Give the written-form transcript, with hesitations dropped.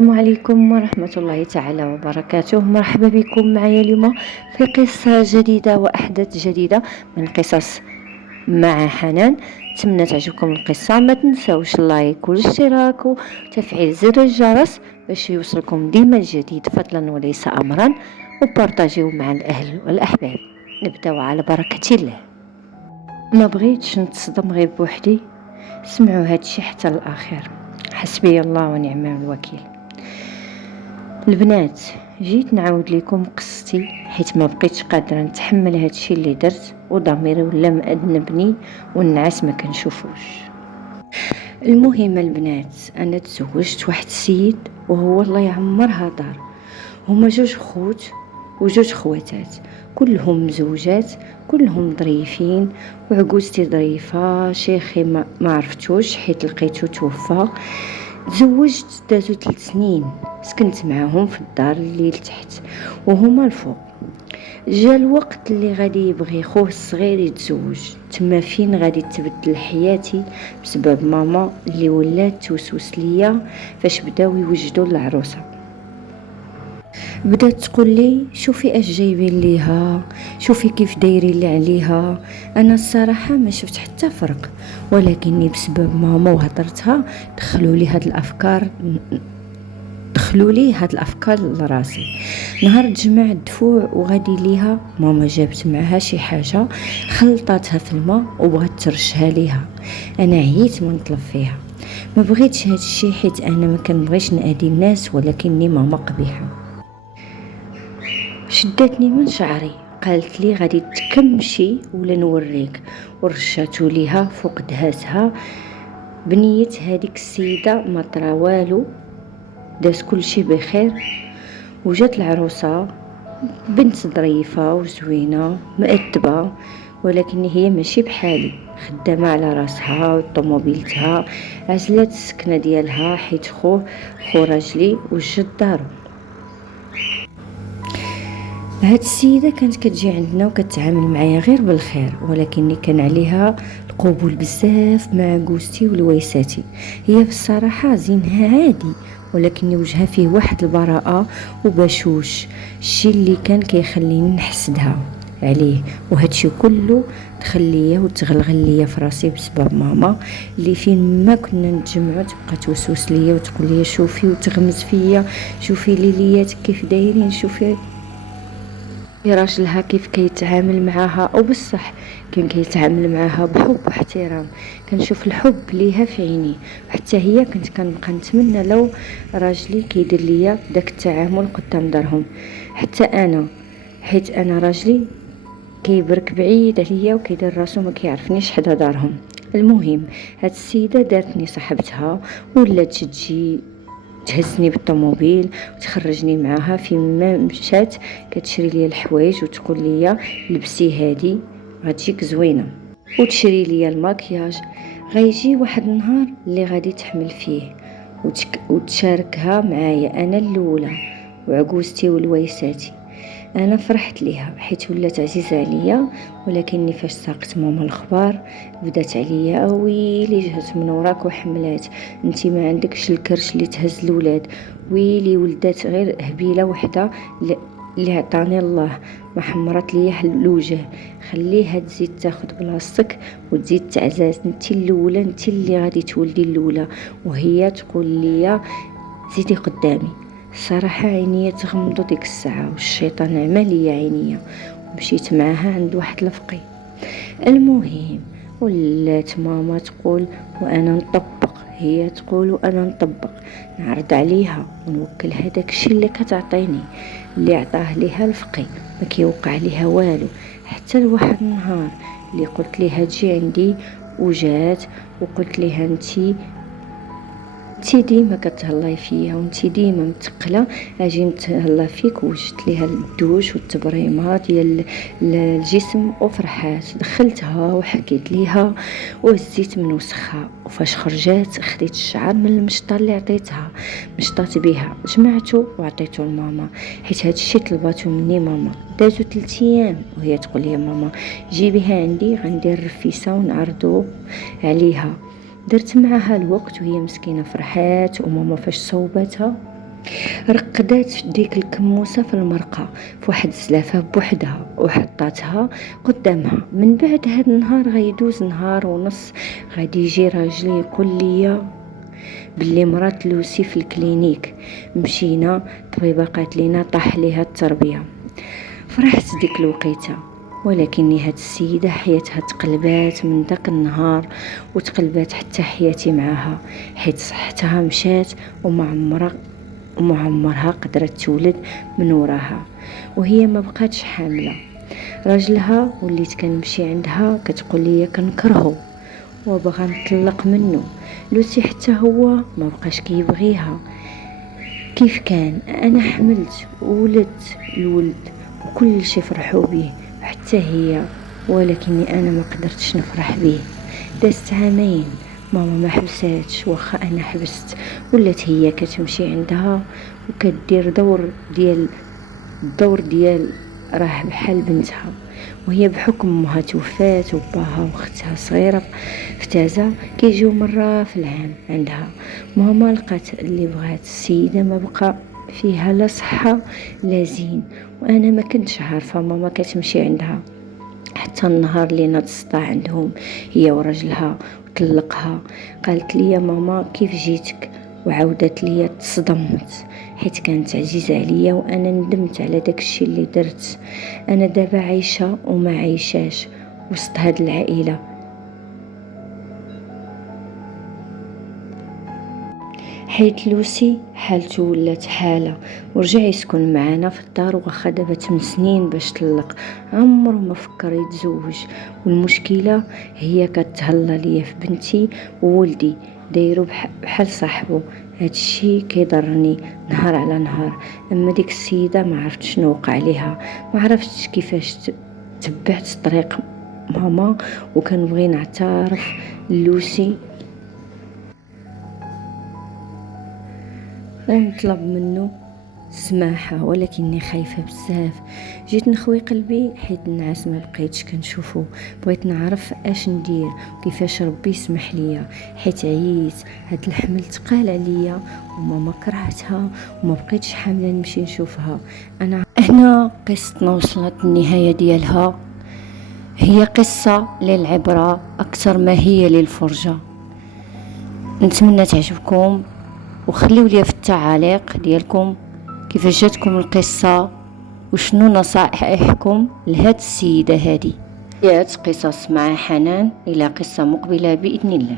السلام عليكم ورحمة الله تعالى وبركاته. مرحبا بكم معايا اليوم في قصة جديدة وأحداث جديدة من قصص مع حنان. أتمنى تعجبكم القصة. ما تنسوش اللايك والاشتراك وتفعيل زر الجرس باش يوصلكم ديما الجديد فضلا وليس أمرا، وبارطاجيو مع الأهل والأحباب. نبداو على بركة الله. ما بغيتش نتصدم غير بوحدي، سمعوا هادشي حتى الأخير. حسبي الله ونعم الوكيل. البنات، جيت نعاود لكم قصتي حيت ما بقيتش قادره نتحمل هادشي اللي درت، وضميري ولا مأذنبني والنعاس ما كنشوفوش. المهم البنات، انا تزوجت واحد السيد وهو الله يعمرها دار. هما جوج خوت وجوج خواتات، كلهم مزوجات، كلهم ظريفين، وعجوزتي ظريفه، شيخي ما عرفتوش حيت لقيتو توفى. تزوجت دازو 3 سنين، سكنت معاهم في الدار اللي لتحت وهما الفوق. جا الوقت اللي غادي يبغي خوه الصغير يتزوج، تما فين غادي تبدل حياتي بسبب ماما اللي ولات توسوس ليا فاش بداو يوجدوا العروسه. بدات تقول لي شوفي اش جايبين ليها، شوفي كيف دايرين لي عليها. انا الصراحه ما شفت حتى فرق، ولكني بسبب ماما وهضرتها دخلوا لي هاد الافكار لراسي. نهار تجمع الدفوع وغادي ليها، ماما جابت معها شي حاجه خلطاتها في الماء وبغات ترشها ليها. انا عييت من نطلب فيها، ما بغيتش هاد الشي حيت انا ما كنبغيش نأذي الناس، ولكني ماما قبيحه. شدتني من شعري، قالت لي غادي تكمشي ولا نوريك، ورشاتو ليها فوق دهاسها بنية هذيك السيدة ما طرا والو، داز كل شي بخير. وجات العروسة بنت ظريفة وزوينة مؤدبة، ولكن هي ماشي بحالي، خدامة على راسها وطوموبيلتها، عزلات السكنة ديالها حيت خو راجلي وجد دارو. هاد السيدة كانت كتجي عندنا وكتعامل معايا غير بالخير، ولكني كان عليها القبول بزاف مع جوزتي ولويساتي. هي بصراحة زينها عادي، ولكن وجهها فيه واحد البراءة وبشوش، الشي اللي كان كيخليني نحسدها عليه. وهادشي كله دخل ليا وتغلغل ليا في راسي بسبب ماما اللي فين ما كنا نتجمعوا تبقى توسوس ليا وتقول لي شوفي، وتغمز فيا شوفي ليلياتك كيف دايرين، شوفي راجلها كيف كيتعامل معاها. او بصح كان كيتعامل معاها بحب واحترام، كنشوف الحب ليها في عيني. حتى هي كنت كنبقى نتمنى لو راجلي كيدير ليا داك التعامل قدام دارهم. حتى انا، حيت انا راجلي كيبرك بعيد عليا وكيدير راسو ما كيعرفنيش حدا دارهم. المهم هاد السيده دارتني صاحبتها، ولات تجي تهزني بالطوموبيل وتخرجني معاها فين ما مشات، كتشري لي الحوايج وتقول لي لبسي هادي غتجيك زوينه، وتشري لي الماكياج. غيجي واحد النهار اللي غادي تحمل فيه وتشاركها معايا انا الاولى وعجوزتي ولويساتي. انا فرحت ليها حيت ولات عزيزه عليا، ولكني فاش ساقت ماما الاخبار بدات عليا ويلي جهت من وراك وحملات، انتي ما عندكش الكرش اللي تهز الولاد، ويلي ولدات غير هبيله وحده اللي عطاني الله ما حمرت ليا الوجه، خليها تزيد تاخد بلاصتك وتزيد تعزاز، انتي الاولى، انتي اللي غادي تولدي الاولى. وهي تقول لي زيدي قدامي. صراحة عينيا تغمضوا ديك الساعة والشيطان عمى ليا عينيا، ومشيت معاها عند واحد الفقي. المهم ولات ماما تقول وانا نطبق، هي تقول وانا نطبق، نعرض عليها ونوكلها داكشي اللي كتعطيني اللي عطاه ليها الفقي، ما كيوقع ليها والو. حتى لواحد النهار اللي قلت ليها تجي عندي وجات، وقلت ليها انتي ديما كتهلاي فيا وانتي ديما متقله، اجي نتهلا فيك. وجدت ليها الدوش والتبريمات ديال الجسم وفرحات، دخلتها وحكيت ليها وهزيت من وسخها. وفاش خرجات خديت الشعر من المشطه اللي عطيتها، مشطات بها، جمعته وعطيته لماما حيت هادشي طلباتو مني ماما. دازو 3 ايام وهي تقول لي ماما جيبيها عندي غندير الرفيسه ونعرضو عليها. درت معها الوقت وهي مسكينه فرحات. وماما فاش صوبتها رقدات ديك الكموسة في المرقة في واحد الزلافة بوحدها وحطاتها قدامها. من بعد هاد النهار غيدوز نهار ونص، غادي يجي راجلي يقول لي باللي مرات لوسي في الكلينيك. مشينا، طبيبة قالت لينا طاح ليها التربية. فرحت ديك الوقيته، ولكن هاد السيدة حياتها تقلبات من داك النهار، وتقلبات حتى حياتي معها، حيت صحتها مشات وما عمرها قدرت تولد من وراها، وهي ما بقاتش حاملة. راجلها وليت كنمشي عندها كتقول لي كنكرهو وبغى نطلق منه. لوسي حتى هو ما بقاش كيبغيها. كيف كان انا حملت وولدت الولد وكل شي فرحوا به حتى هي، ولكني انا ما قدرتش نفرح به. دازت عامين ماما ما حبساتش، واخا انا حبست ولات هي كتمشي عندها وكدير الدور ديال راه بحال بنتها، وهي بحكم امها توفات وباها واختها صغيره في تازا كيجيو مره في العام عندها. ماما لقات اللي بغات السيده ما بقى فيها لا صحه لا زين، وانا ما كنتش عارفه. ماما كتمشي عندها حتى النهار اللي ناض الصداع عندهم هي وراجلها وطلقها. قالت لي ماما كيف جيتك، وعاودت لي تصدمت حيت كانت عزيزه عليا، وانا ندمت على داك الشيء اللي درت. انا دابا عايشه وما عايشاش وسط هاد العائله، حيت لوسي حالته ولات حاله، ورجع يسكن معنا في الدار. وخا دابا 8 سنين باش طلق، عمره ما فكر يتزوج. والمشكله هي كتهلا ليا في بنتي وولدي، دايرو بحال صاحبه. هاد الشيء كيضرني نهار على نهار. اما ديك السيده ما عرفت شنو وقع ليها، ما عرفتش كيفاش تبعت طريق ماما، وكنبغي نعترف لوسي ونطلب منه السماحه، ولكني خايفه بزاف. جيت نخوي قلبي حيت الناس ما بقيتش كنشوفه. بغيت نعرف اش ندير وكيفاش ربي يسمح ليا، حيت عييت. هاد الحمل تقال عليا وماما كرهتها وما بقيتش حامله نمشي نشوفها. انا هنا قصتنا وصلت النهايه ديالها. هي قصه للعبره اكثر ما هي للفرجه. نتمنى تعجبكم، وخليوا لي في التعاليق ديالكم كيفاش جاتكم القصة وشنو نصائحكم لهاد السيدة هادي. قصص مع حنان إلى قصة مقبلة بإذن الله.